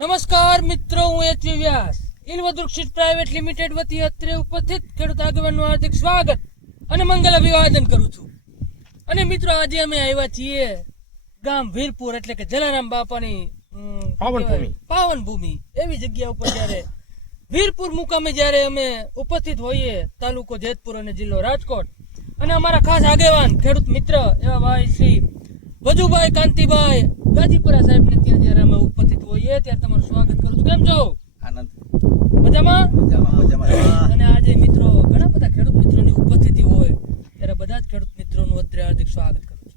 નમસ્કાર મિત્રો હું એચવી વ્યાસ. ઇલવદૃક્ષિત પ્રાઇવેટ લિમિટેડ વતી અત્રે ઉપસ્થિત ખેડૂત આગેવાનનું હાર્દિક સ્વાગત અને મંગલ અભિવાદન કરું છું. અને મિત્રો આજે અમે આવ્યા છીએ ગામ વીરપુર એટલે કે જલારામ બાપાની. પાવન ભૂમિ. એવી જગ્યા ઉપર જ્યારે વીરપુર મુકામે જ્યારે અમે ઉપસ્થિત હોઈએ તાલુકો જેતપુર અને જિલ્લો રાજકોટ. અને અમારા ખાસ આગેવાન ખેડૂત મિત્ર એવા ભાઈ શ્રી વજુભાઈ કાંતિભાઈ ગાજીપુરા સાહેબને ત્યાં જયારે અમે ઉપસ્થિત હોઈએ ત્યારે તમારું સ્વાગત કરું છું. કેમ છો? આનંદ. મજામાં? અને આજે મિત્રો ઘણા બધા ખેડૂત મિત્રોની ઉપસ્થિતિ હોય ત્યારે બધા જ ખેડૂત મિત્રોનું અત્રે હાર્દિક સ્વાગત કરું છું.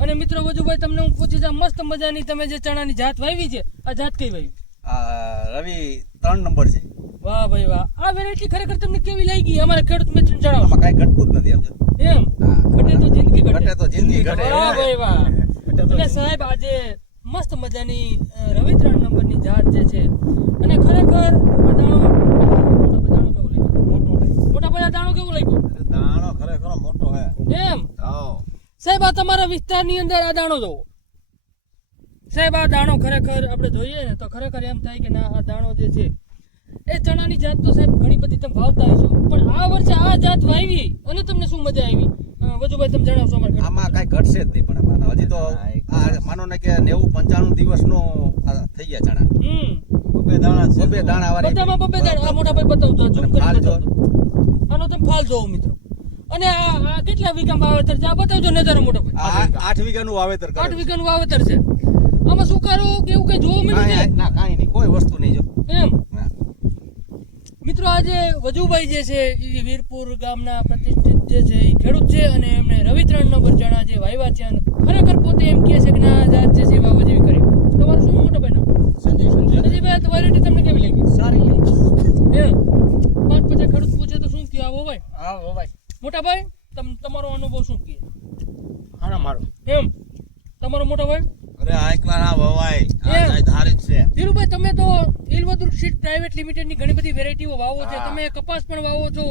અને મિત્રો વજુભાઈ તમને હું પૂછી જાઉં મસ્ત મજાની તમે જે ચણાની જાત વાવી છે આ જાત કઈ વાવી? આ રવિ ત્રણ નંબર છે. વાહ ભાઈ વાહ. આ વેરાયટી ખરેખર તમને કેવી લાગી? અમારા ખેડૂત મિત્રોને જણાવો. આમાં કાંઈ ઘટતું જ નથી એમ? એમ ઘટે તો જિંદગી ઘટે. તો જિંદગી ઘટે. વાહ ભાઈ વાહ. અને સાહેબ આજે મસ્ત મજાની રવિ ત્રણ નંબરની જાત જે છે અને ખરેખર મોટા આ દાણો કેવો લાગ્યો? દાણો ખરેખર મોટો હે. એમ? સાહેબ આ તમારા વિસ્તારની અંદર આ દાણો જોવો સાહેબ આ દાણો ખરેખર આપણે જોઈએ ને તો ખરેખર એમ થાય કે ના આ દાણો જે છે એ ચણાની જાત તો સાહેબ ઘણી બધી તમે વાવતા હશો પણ આ વર્ષે આ જાત વાવી અને તમને શું મજા આવી? વજુભાઈ તમે જણાવશો અમારે આમાં કાંઈ ઘટશે જ નહીં પણ આમાં. હજી તો આ માનો ને કે નેવું પંચાણું દિવસનો આ થઈ ગયા ચણા. બબે દાણા બબે દાણા વાળી બધામાં બબે દાણા. આ મોટા ભાઈ બતાવજો ઝૂમ કરી ફાલ જો. બતાવજો આનો તમે ફાલ જોવો મિત્રો. અને આ કેટલા વીઘામાં વાવેતર છે? આ બતાવજો નજર મોટા ભાઈ. આઠ વીઘા નું વાવેતર આઠ આઠ વીઘાનું વાવેતર છે. આમાં સુકારો કે એવું કઈ જોવા મળ્યું છે? ના કાંઈ નહીં. કોઈ વસ્તુ નહીં જો. એમ. મિત્રો આજે વજુભાઈ જે છે એ વીરપુર ગામના પ્રતિષ્ઠિત જે છે એ ખેડૂત છે અને એમણે રવિ ત્રણ નંબર ચણા જે વાવ્યા છે અને ખરેખર પોતે એમ કહે છે કે ના જાત જે છે વાવવા જેવી કરી. તમારું શું મોટો ભાઈ નામ? સંજય સંજય. સંજયભાઈ આ વેરાયટી તમને કેવી લાગી? સારી લાગી. એમ પાંચ પચાસ ખેડૂત પૂછે તો શું કહે? આવો ભાઈ. હા હો ભાઈ. મોટા ભાઈ તમ તમારો અનુભવ શું કહે? હા મારો. એમ? તમારો મોટો ભાઈ? અરે આ એકલા ના વવાય આ ધારિત છે. ધીરુભાઈ તમે તો ઇલવદુર સીટ પ્રાઇવેટ લિમિટેડની ઘણી બધી વેરાયટીઓ વાવો છે. તમે કપાસ પણ વાવો છો.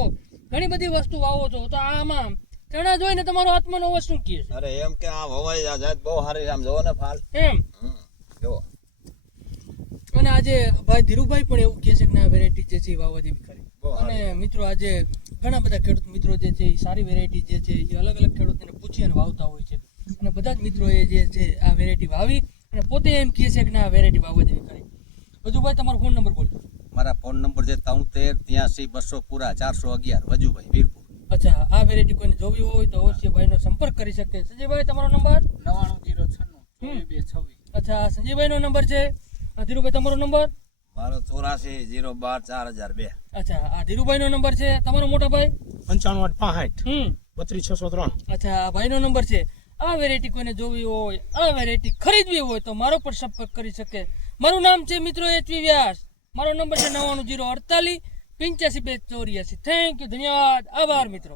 ઘણી બધી વસ્તુ વાવો છો. તો આમાં ચણા જોઈને તમારો આત્માનો અવાજ શું કહે અરે એમ કે આ વવાઈ આ જાત બહુ સારી આમ જોવો ને ફાલ. એમ? જો અને આજે ભાઈ ધીરુભાઈ પણ એવું કહે છે કે ના વેરાયટી જે છે એ વાવવા જેવી ખરી. અને મિત્રો આજે ઘણા બધા ખેડૂત મિત્રો જે છે એ સારી વેરાયટી જે છે એ અલગ અલગ ખેડૂતોને પૂછી અને વાવતા હોય છે. અને બધા જ મિત્રો એ જે છે આ વેરાયટી વાવી અને પોતે એમ કહે છે કે ના વેરાયટી વાવવા જેવી બધું તમારો ફોન નંબર બોલજો. મારા ફોન નંબર છે તોતેર ત્યાંસી બસો પૂરા ચારસો અગિયાર. વજુભાઈ વીરપુર. અચ્છા આ વેરાયટી કોઈને જોવી હોય તો અવશ્ય ભાઈનો સંપર્ક કરી શકે. સંજયભાઈ તમારો નંબર? નવાણું જીરો છન્નું બે છવ્વીસ અચ્છા આ સંજયભાઈનો નંબર છે? આ ધીરુભાઈ તમારો નંબર? મારો ચોરાસી જીરો બાર ચાર હજાર બે. અચ્છા આ ધીરુભાઈનો નંબર છે તમારો મોટા ભાઈ? પંચાણું આઠ પાંસઠ. હમ. બત્રીસ છસો ત્રણ. અચ્છા આ ભાઈનો નંબર છે. આ વેરાયટી કોઈને જોવી હોય આ વેરાયટી ખરીદવી હોય તો મારો પણ સંપર્ક કરી શકે. મારું નામ છે મિત્રો એચવી વ્યાસ. મારો નંબર છે નવ્વાણું જીરો અડતાલીસ, પંચ્યાસી બે ચોર્યાસી. થેન્ક યુ ધન્યવાદ. આભાર, મિત્રો.